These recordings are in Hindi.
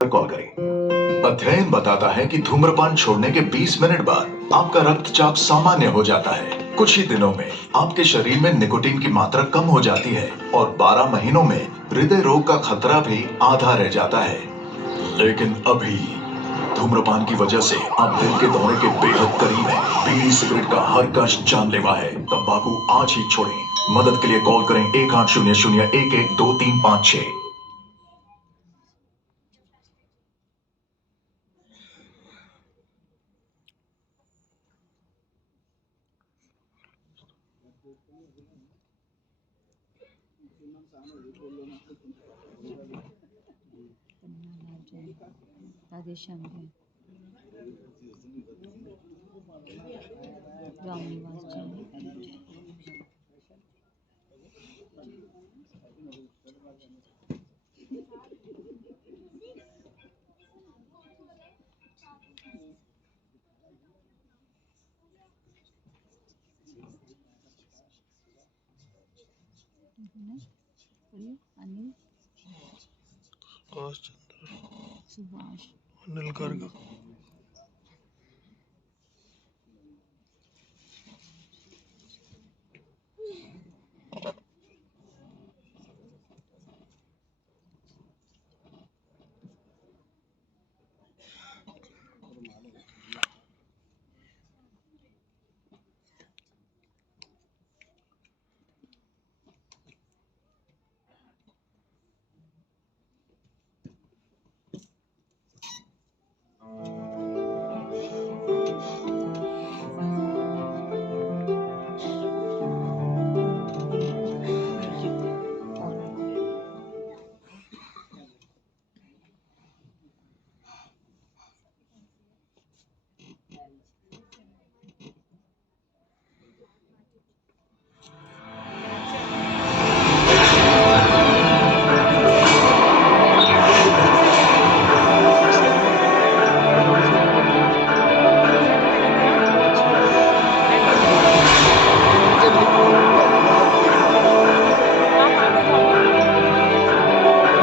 कॉल करें। अध्ययन बताता है कि धूम्रपान छोड़ने के 20 मिनट बाद आपका रक्तचाप सामान्य हो जाता है। कुछ ही दिनों में आपके शरीर में निकोटीन की मात्रा कम हो जाती है और 12 महीनों में हृदय रोग का खतरा भी आधा रह जाता है। लेकिन अभी धूम्रपान की वजह से आप दिल के दौरे के बेहद करीब हैं। बीड़ी सिगरेट का हर कष्ट जानलेवा है। तंबाकू आज ही छोड़ें। मदद के लिए कॉल करें 1800-112356। राधेश्याम जी, रामनिवास जी, अनिल, सुभाष, अनिल गर्ग,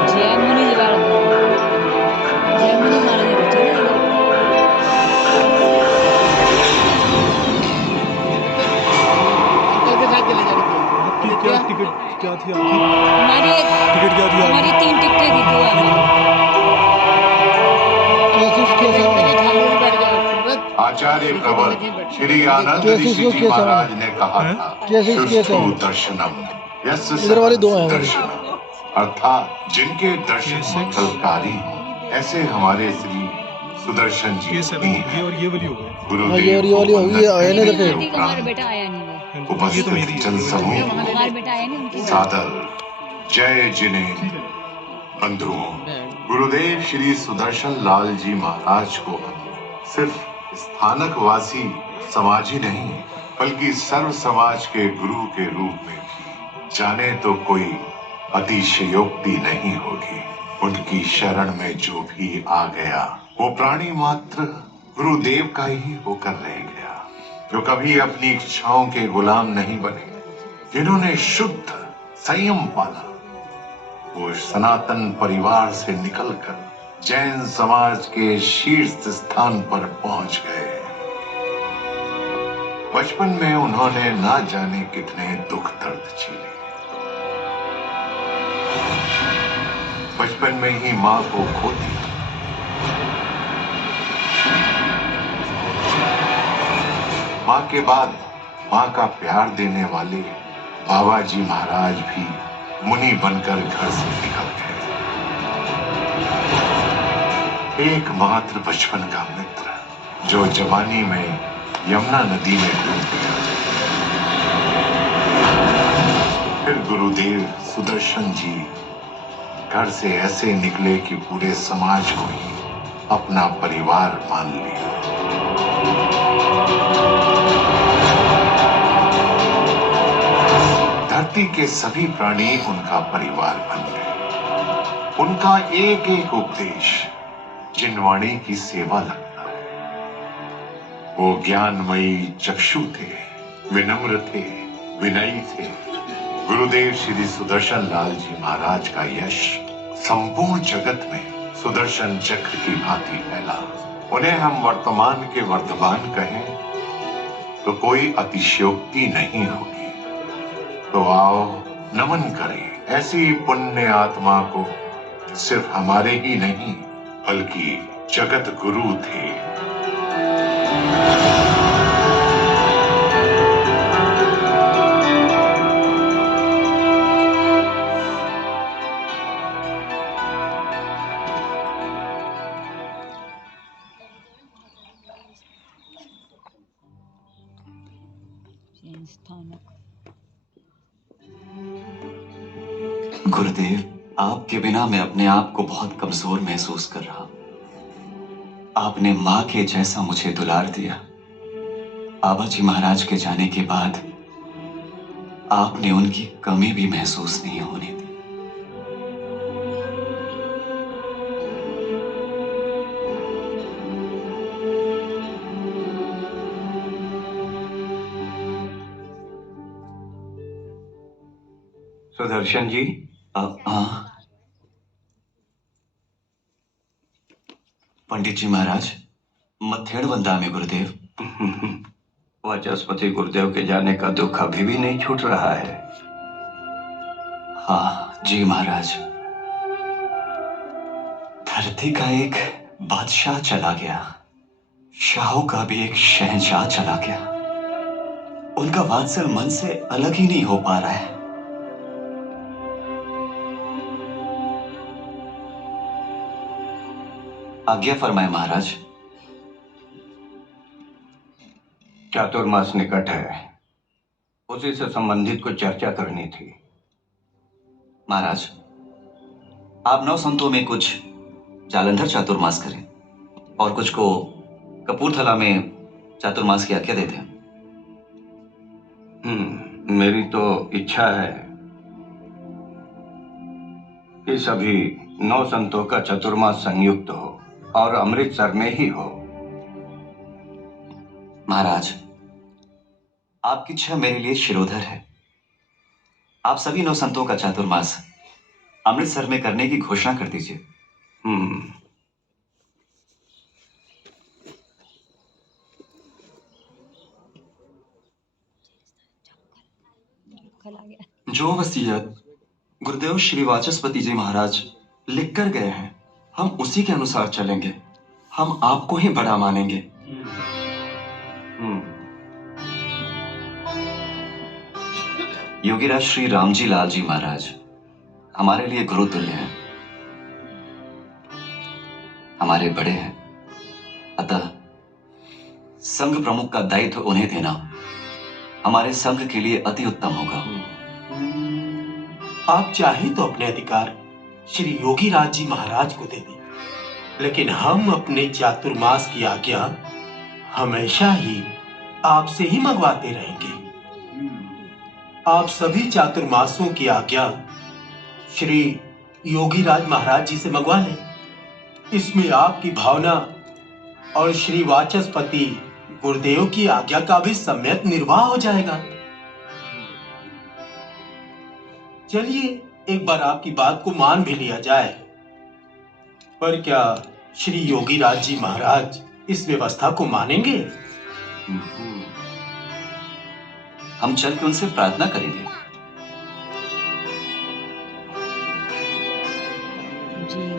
जयमुनी जवाड़ जयमुनी महाराज बच्चे ना इधर आपकी क्या टिकट क्या थी आपकी? हमारी टिकट क्या थी हमारी आपकी? 3 टिकटें थी, 2 आचार्य प्रवर श्री आनंद ऋषि जी महाराज ने कहा था, सुष्ठु दर्शनम यस्य दर्शनम, अर्थात जिनके दर्शन मंगलकारी हों, ऐसे हमारे श्री सुदर्शन जी नहीं ये हैं। और ये वाली हो गई। गुरुदेव को हमारा बेटा आया नहीं वो, उपस्थित जन समूह हमारा बेटा आया नहीं उनकी सादर जय जिने बंधुओं, गुरुदेव श्री सुदर्शन लाल जी महाराज को सिर्फ स्थानक वासी समाज ही नहीं बल्कि सर्व समाज के गुरु के रूप में भी जाने तो कोई अतिशयोक्ति नहीं होगी। उनकी शरण में जो भी आ गया वो प्राणी मात्र गुरुदेव का ही होकर रह गया, जो कभी अपनी इच्छाओं के गुलाम नहीं बने, जिन्होंने शुद्ध संयम पाला, वो सनातन परिवार से निकलकर जैन समाज के शीर्ष स्थान पर पहुंच गए। बचपन में उन्होंने ना जाने कितने दुख दर्द झेले। बचपन में ही मां को खो दिया। मां के बाद मां का प्यार देने वाले बाबा जी महाराज भी मुनि बनकर घर से निकल गए। एकमात्र बचपन का मित्र जो जवानी में यमुना नदी में डूब गया। फिर गुरुदेव सुदर्शन जी घर से ऐसे निकले कि पूरे समाज को ही अपना परिवार मान लिया। धरती के सभी प्राणी उनका परिवार बन गए। उनका एक एक उपदेश जिनवाणी की सेवा लगता है। वो ज्ञानमयी चक्षु थे, विनम्र थे, विनयी थे, गुरुदेव श्री सुदर्शन लाल जी महाराज का यश संपूर्ण जगत में सुदर्शन चक्र की भांति फैला। उन्हें हम वर्तमान के वर्धमान कहें तो कोई अतिशयोक्ति नहीं होगी। तो आओ नमन करें ऐसी पुण्य आत्मा को, सिर्फ हमारे ही नहीं बल्कि जगत गुरु थे। स्थानक। गुरुदेव, आपके बिना मैं अपने आप को बहुत कमजोर महसूस कर रहा हूं। आपने मां के जैसा मुझे दुलार दिया। बाबा जी महाराज के जाने के बाद आपने उनकी कमी भी महसूस नहीं होने दी। सुदर्शन जी, हाँ पंडित जी महाराज, मथेड़ वंदा में गुरुदेव। वाचस्पति गुरुदेव के जाने का दुख अभी भी नहीं छूट रहा है। हाँ जी महाराज, धरती का एक बादशाह चला गया, शाहों का भी एक शहंशाह चला गया। उनका वात्सल मन से अलग ही नहीं हो पा रहा है। आज्ञा फरमाए महाराज। चातुर्मास निकट है, उसी से संबंधित कुछ चर्चा करनी थी। महाराज, आप 9 संतों में कुछ जालंधर चातुर्मास करें और कुछ को कपूरथला में चातुर्मास की आज्ञा दे दें। मेरी तो इच्छा है कि सभी 9 संतों का चतुर्मास संयुक्त हो और अमृतसर में ही हो। महाराज, आपकी इच्छा मेरे लिए शिरोधर है। आप सभी 9 संतों का चातुर्मास अमृतसर में करने की घोषणा कर दीजिए। कल आ गया। जो वसीयत गुरुदेव श्री वाचस्पति जी महाराज लिख कर गए हैं, हम उसी के अनुसार चलेंगे। हम आपको ही बड़ा मानेंगे। योगीराज श्री रामजी लाल जी महाराज हमारे लिए गुरु तुल्य हैं, हमारे बड़े हैं। अतः संघ प्रमुख का दायित्व उन्हें देना हमारे संघ के लिए अति उत्तम होगा। आप चाहे तो अपने अधिकार श्री योगीराज जी महाराज को दे दें, लेकिन हम अपने चातुर्मास की आज्ञा हमेशा ही आपसे ही मंगवाते रहेंगे। आप सभी चातुर्मासों की आज्ञा श्री योगीराज महाराज जी से मंगवा लें। इसमें आपकी भावना और श्री वाचस्पति गुरुदेव की आज्ञा का भी सम्यक निर्वाह हो जाएगा। चलिए एक बार आपकी बात को मान भी लिया जाए, पर क्या श्री योगीराज जी महाराज इस व्यवस्था को मानेंगे? हम चल के उनसे प्रार्थना करेंगे। जी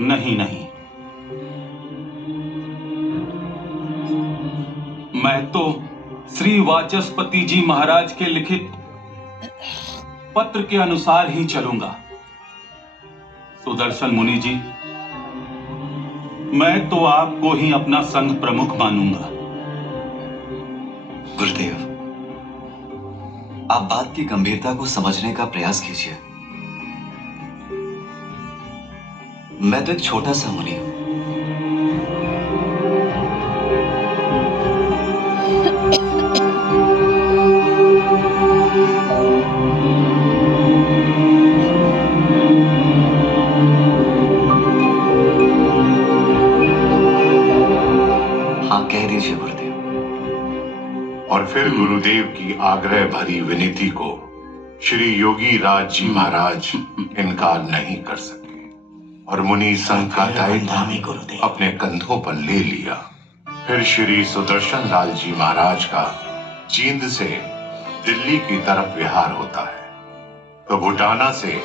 नहीं नहीं, मैं तो श्री वाचस्पति जी महाराज के लिखित पत्र के अनुसार ही चलूंगा। सुदर्शन मुनि जी, मैं तो आपको ही अपना संघ प्रमुख मानूंगा। गुरुदेव, आप बात की गंभीरता को समझने का प्रयास कीजिए। मैं तो एक छोटा सा मुनि हूं। और फिर गुरुदेव की आग्रह भरी विनती को श्री योगी राज जी महाराज इनकार नहीं कर सके और मुनि संघ का दायित्व अपने कंधों पर ले लिया। फिर श्री सुदर्शन लाल जी महाराज का जींद से दिल्ली की तरफ विहार होता है, तो भुटाना से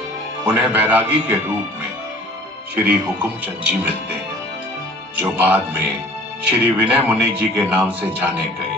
उन्हें बैरागी के रूप में श्री हुकुमचंद जी मिलते हैं, जो बाद में श्री विनय मुनि जी के नाम से जाने गए।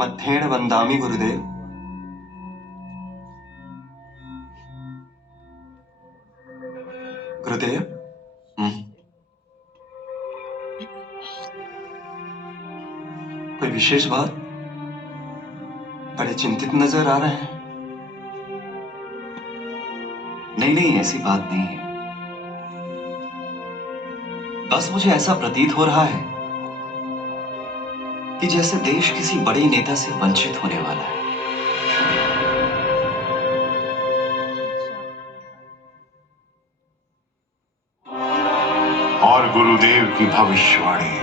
मत्थेण वंदामि गुरुदेव। गुरुदेव, कोई विशेष बात? बड़े चिंतित नजर आ रहे हैं। नहीं नहीं, ऐसी बात नहीं है। बस मुझे ऐसा प्रतीत हो रहा है कि जैसे देश किसी बड़े नेता से वंचित होने वाला है। और गुरुदेव की भविष्यवाणी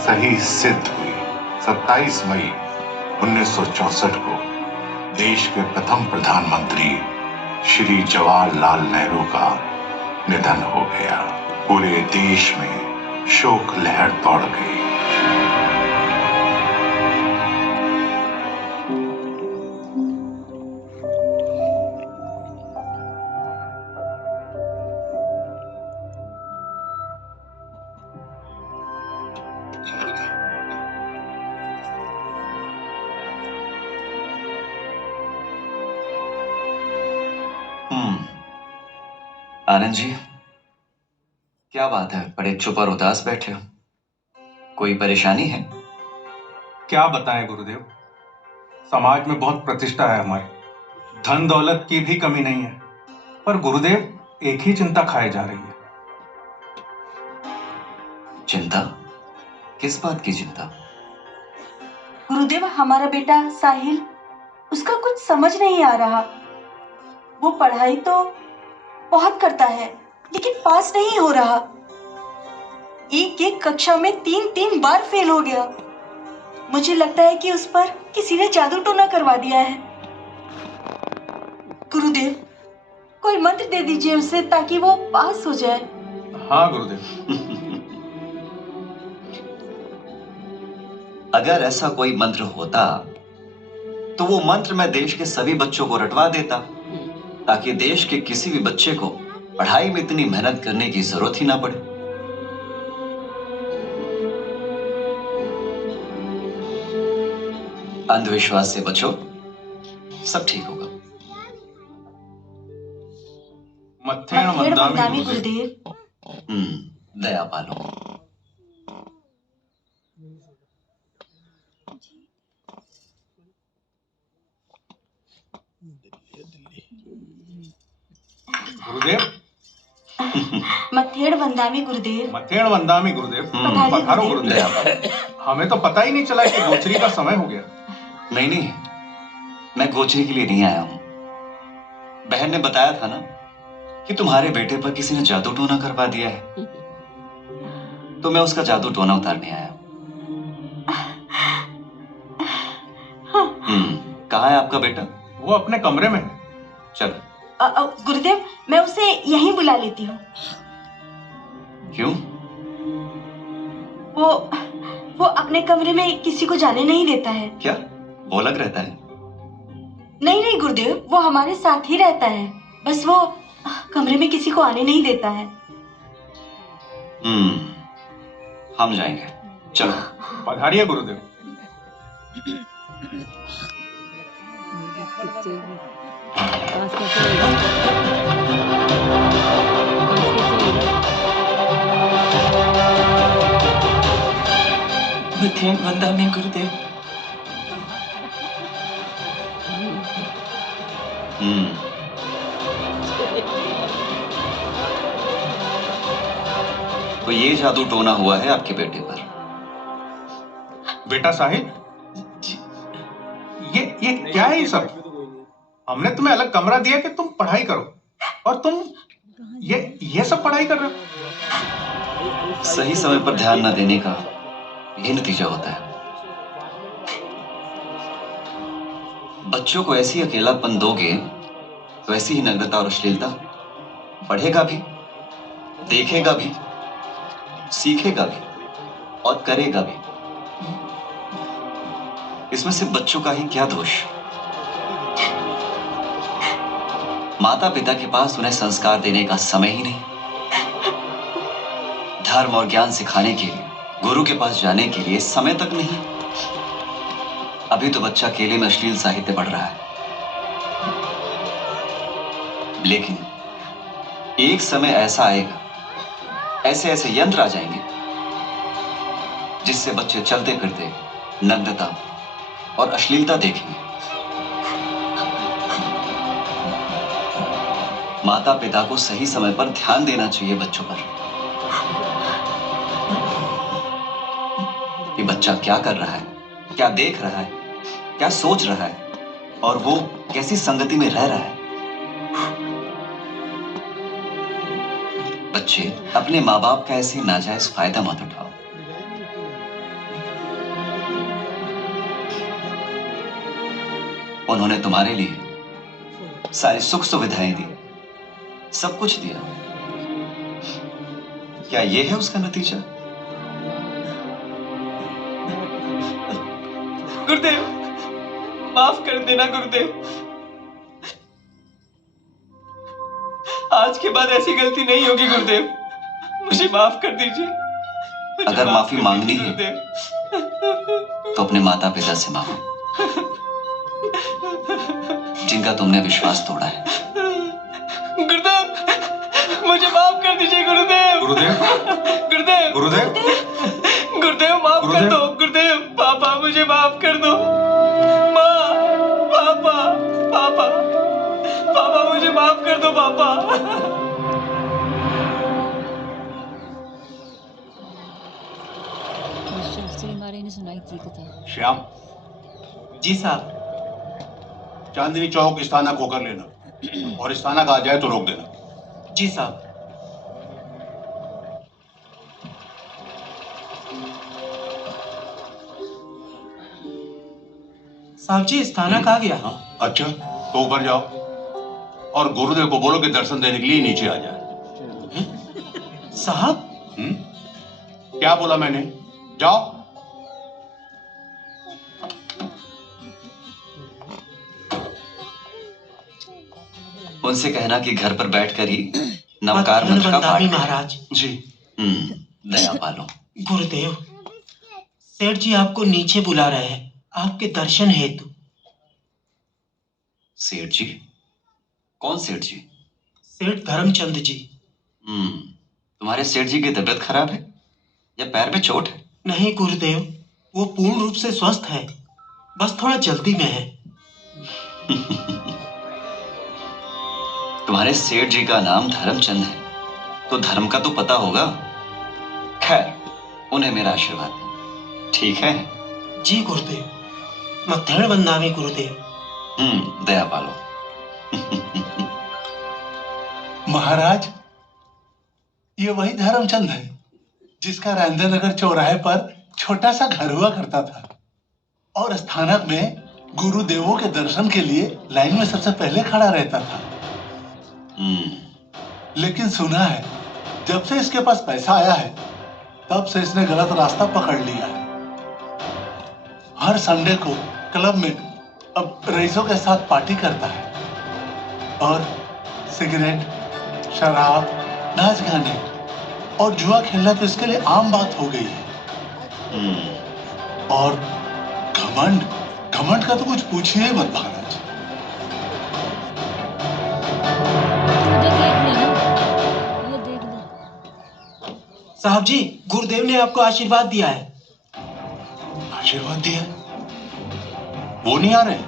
सही सिद्ध हुई। 27 मई 1964 को देश के प्रथम प्रधानमंत्री श्री जवाहरलाल नेहरू का निधन हो गया। पूरे देश में शोक लहर दौड़ गई। आनंद जी, क्या बात है, बड़े चुप और उदास बैठे हो? कोई परेशानी है? क्या बताएं गुरुदेव, समाज में बहुत प्रतिष्ठा है हमारी, धन दौलत की भी कमी नहीं है, पर गुरुदेव एक ही चिंता खाए जा रही है। चिंता? किस बात की चिंता? गुरुदेव, हमारा बेटा साहिल, उसका कुछ समझ नहीं आ रहा। वो पढ़ाई तो बहुत करता है लेकिन पास नहीं हो रहा। एक कक्षा में 3 बार फेल हो गया। मुझे लगता है कि उस पर किसी ने जादू टोना करवा दिया है। गुरुदेव, कोई मंत्र दे दीजिए उसे ताकि वो पास हो जाए। हाँ गुरुदेव। अगर ऐसा कोई मंत्र होता तो वो मंत्र मैं देश के सभी बच्चों को रटवा देता, ताकि देश के किसी भी बच्चे को पढ़ाई में इतनी मेहनत करने की जरूरत ही ना पड़े। अंधविश्वास से बचो, सब ठीक होगा। मत्थेण वंदामि गुरुदेव। दया पालो। गुरुदेव। मत्थेण वंदामि गुरुदेव। मत्थेण वंदामि गुरुदेव। पधारो गुरुदेव। हमें तो पता ही नहीं चला कि गोचरी का समय हो गया। नहीं नहीं, मैं गोचरी के लिए नहीं आया हूं। बहन ने बताया था ना कि तुम्हारे बेटे पर किसी ने जादू टोना करवा दिया है, तो मैं उसका जादू टोना उतारने आया हूं। कहाँ है आपका बेटा? वो अपने कमरे में है। चलो। गुरुदेव, मैं उसे यहीं बुला लेती हूँ। क्यों? वो अपने कमरे में किसी को जाने नहीं देता है। क्या वो अलग रहता है? नहीं गुरुदेव, वो हमारे साथ ही रहता है, बस वो कमरे में किसी को आने नहीं देता है। हम जाएंगे, चलो। पधारिए गुरुदेव। पास कैसे होगा? पास कैसे होगा? मध्यम वंदा में गुरुदेव। तो ये जादू टोना हुआ है आपके बेटे पर। बेटा साहिल, ये क्या है ये सब? हमने तुम्हें अलग कमरा दिया कि तुम पढ़ाई करो, और तुम ये सब पढ़ाई कर रहे हो। सही समय पर ध्यान न देने का यही नतीजा होता है। बच्चों को ऐसी अकेलापन दोगे तो ऐसी ही नग्नता और अश्लीलता पढ़ेगा भी, देखेगा भी, सीखेगा भी और करेगा भी। इसमें सिर्फ बच्चों का ही क्या दोष? माता पिता के पास उन्हें संस्कार देने का समय ही नहीं, धर्म और ज्ञान सिखाने के लिए गुरु के पास जाने के लिए समय तक नहीं। अभी तो बच्चा केले में अश्लील साहित्य पढ़ रहा है, लेकिन एक समय ऐसा आएगा, ऐसे ऐसे यंत्र आ जाएंगे जिससे बच्चे चलते फिरते नग्नता और अश्लीलता देखेंगे। माता पिता को सही समय पर ध्यान देना चाहिए बच्चों पर कि बच्चा क्या कर रहा है, क्या देख रहा है, क्या सोच रहा है और वो कैसी संगति में रह रहा है। बच्चे अपने माँ बाप का ऐसे नाजायज फायदा मत उठाओ। उन्होंने तुम्हारे लिए सारी सुख सुविधाएं दी, सब कुछ दिया। क्या यह है उसका नतीजा? गुरुदेव, माफ कर देना गुरुदेव। आज के बाद ऐसी गलती नहीं होगी गुरुदेव, मुझे माफ कर दीजिए। अगर माफी मांगनी है तो अपने माता पिता से मांगो, जिनका तुमने विश्वास तोड़ा है। गुरुदेव, मुझे माफ कर दीजिए गुरुदेव। गुरुदेव, गुरुदेव, गुरुदेव, गुरुदेव माफ कर दो। गुरुदेव, पापा मुझे माफ कर दो। माँ, पापा, पापा, पापा मुझे माफ कर दो पापा। शास्त्री महाराज ने सुनाई थी कथा। श्याम। जी साहब। चांदनी चौक स्थानक होकर लेना, और स्थानक आ जाए तो रोक देना। जी साहब। साहब जी, स्थानक आ गया। अच्छा, तो ऊपर जाओ और गुरुदेव को बोलो कि दर्शन देने के लिए नीचे आ जाए। साहब। क्या बोला मैंने? जाओ। उनसे कहना कि घर पर बैठकर ही नवकार मंत्र का पाठ महाराज जी। दया पालो। गुरुदेव, सेठ जी आपको नीचे बुला रहे हैं, आपके दर्शन हेतु। सेठ जी? कौन सेठ जी? सेठ धर्मचंद जी। तुम्हारे सेठ जी की तबीयत खराब है या पैर में चोट है? नहीं गुरुदेव, वो पूर्ण रूप से स्वस्थ है, बस थोड़ा जल्दी में है। तुम्हारे सेठ जी का नाम धर्मचंद है तो धर्म का तो पता होगा। खैर, उन्हें मेरा आशीर्वाद। ठीक है? जी गुरुदेव। मध्याह्न वंदामी गुरुदेव। दया पालो। महाराज, ये वही धर्मचंद है जिसका राजेंद्र नगर चौराहे पर छोटा सा घर हुआ करता था, और स्थानक में गुरुदेवों के दर्शन के लिए लाइन में सबसे पहले खड़ा रहता था। लेकिन सुना है जब से इसके पास पैसा आया है तब से इसने गलत रास्ता पकड़ लिया है। हर संडे को क्लब में अब रईसों के साथ पार्टी करता है और सिगरेट, शराब, नाच गाने और जुआ खेलना तो इसके लिए आम बात हो गई है। और घमंड, घमंड का तो कुछ पूछिए मत महाराज। ये देख ले। साहब जी, गुरुदेव ने आपको आशीर्वाद दिया है। आशीर्वाद दिया? वो नहीं आ रहे?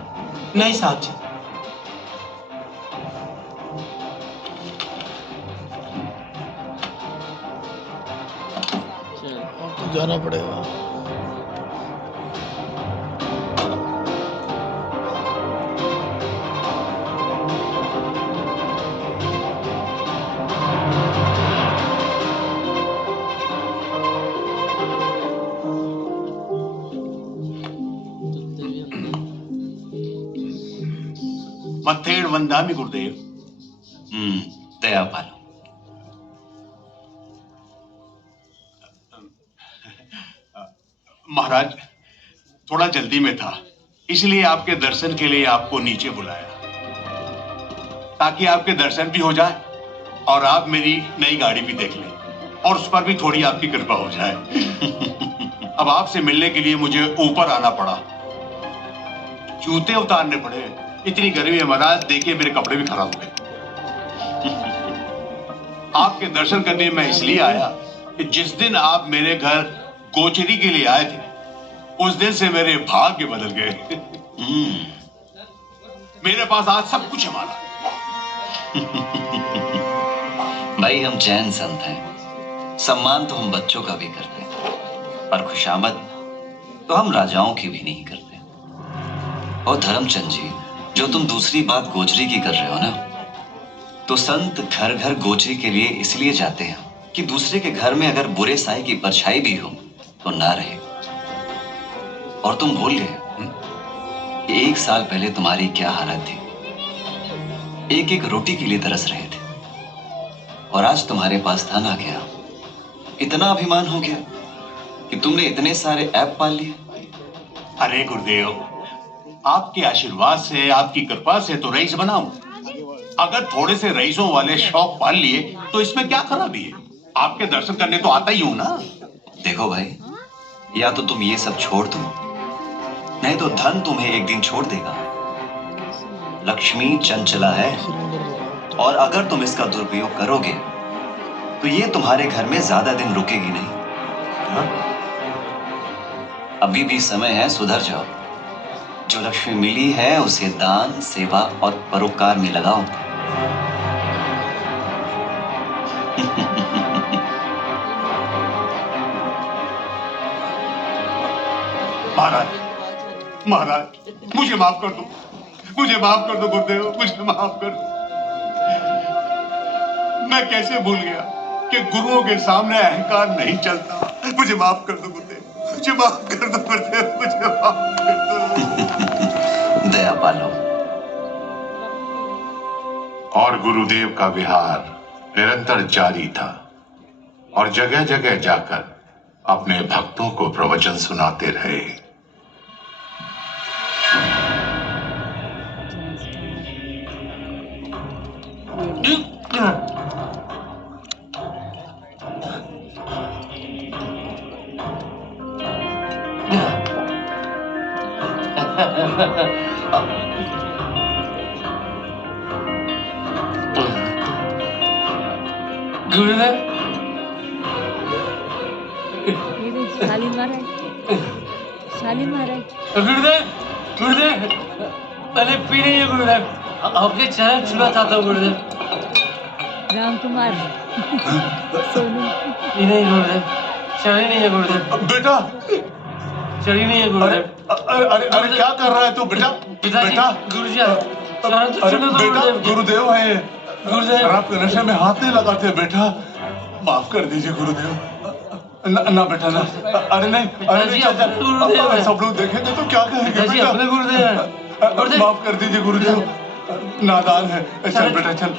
नहीं साहब जी। अब तो जाना पड़ेगा। मत्थेड़ वंदामि गुरुदेव। दया पालो। महाराज, थोड़ा जल्दी में था, इसलिए आपके दर्शन के लिए आपको नीचे बुलाया, ताकि आपके दर्शन भी हो जाए और आप मेरी नई गाड़ी भी देख लें और उस पर भी थोड़ी आपकी कृपा हो जाए। अब आपसे मिलने के लिए मुझे ऊपर आना पड़ा, जूते उतारने पड़े, इतनी गर्मी है महाराज, देखिए मेरे कपड़े भी खराब हो गए। आपके दर्शन करने मैं इसलिए आया कि जिस दिन आप मेरे घर गोचरी के लिए आए थे, उस दिन से मेरे भाग्य बदल गए। मेरे पास आज सब कुछ है महाराज। भाई, हम जैन संत हैं, सम्मान तो हम बच्चों का भी करते हैं, पर खुशामद तो हम राजाओं की भी नहीं करते। और धर्मचंद जी, जो तुम दूसरी बात गोचरी की कर रहे हो ना, तो संत घर घर गोचरी के लिए इसलिए जाते हैं कि दूसरे के घर में अगर बुरे साए की परछाई भी हो तो ना रहे। और तुम भूल गए कि 1 साल पहले तुम्हारी क्या हालत थी, एक एक रोटी के लिए तरस रहे थे, और आज तुम्हारे पास धन आ गया, इतना अभिमान हो गया कि तुमने इतने सारे ऐप पाल लिए। अरे गुरुदेव, आपके आशीर्वाद से, आपकी कृपा से तो रईस बना हूं। अगर थोड़े से रईसों वाले शौक पाल लिए तो इसमें क्या खराबी है? आपके दर्शन करने तो आता ही हूं ना। देखो भाई, या तो तुम ये सब छोड़ दो, नहीं तो धन तुम्हें एक दिन छोड़ देगा। लक्ष्मी चंचला है, और अगर तुम इसका दुरुपयोग करोगे तो ये तुम्हारे घर में ज्यादा दिन रुकेगी नहीं। हाँ? अभी भी समय है, सुधर जाओ। जो लक्ष्मी मिली है उसे दान, सेवा और परोपकार में लगाओ। महाराज, महाराज, मुझे माफ कर दो, मुझे माफ कर दो गुरुदेव, मुझे माफ कर दो। मैं कैसे भूल गया कि गुरुओं के सामने अहंकार नहीं चलता। मुझे माफ कर दो गुरुदेव, मुझे माफ कर दो गुरुदेव, मुझे माफ कर दो। दया पालो। और गुरुदेव का विहार निरंतर जारी था और जगह जगह जाकर अपने भक्तों को प्रवचन सुनाते रहे। गुरुदेव, ये देख, शाली महाराज, शाली महाराज। गुरुदेव, गुरुदेव, मैंने पी नहीं है गुरुदेव, आपके चरण छूना चाहता हूँ गुरुदेव। राम कुमार सोनू। पी नहीं गुरुदेव, चढ़ी नहीं है गुरुदेव। बेटा, चढ़ी नहीं है गुरुदेव। अरे क्या कर रहा है तू बेटा? बेटा, गुरुजी, चरण तो छूने दो बेटा, गुरुदेव। गुरुदेव है। गुरुदेव, शराब के नशे में हाथ नहीं लगाते बेटा, माफ कर दीजिए गुरुदेव। ना बेटा ना, अरे नहीं, अरे नहीं, गुरुदेव, सब लोग देखेंगे तो क्या कहेंगे अपने गुरुदेव, बेटा? माफ कर दीजिए गुरुदेव, नादान है। चल बेटा चल।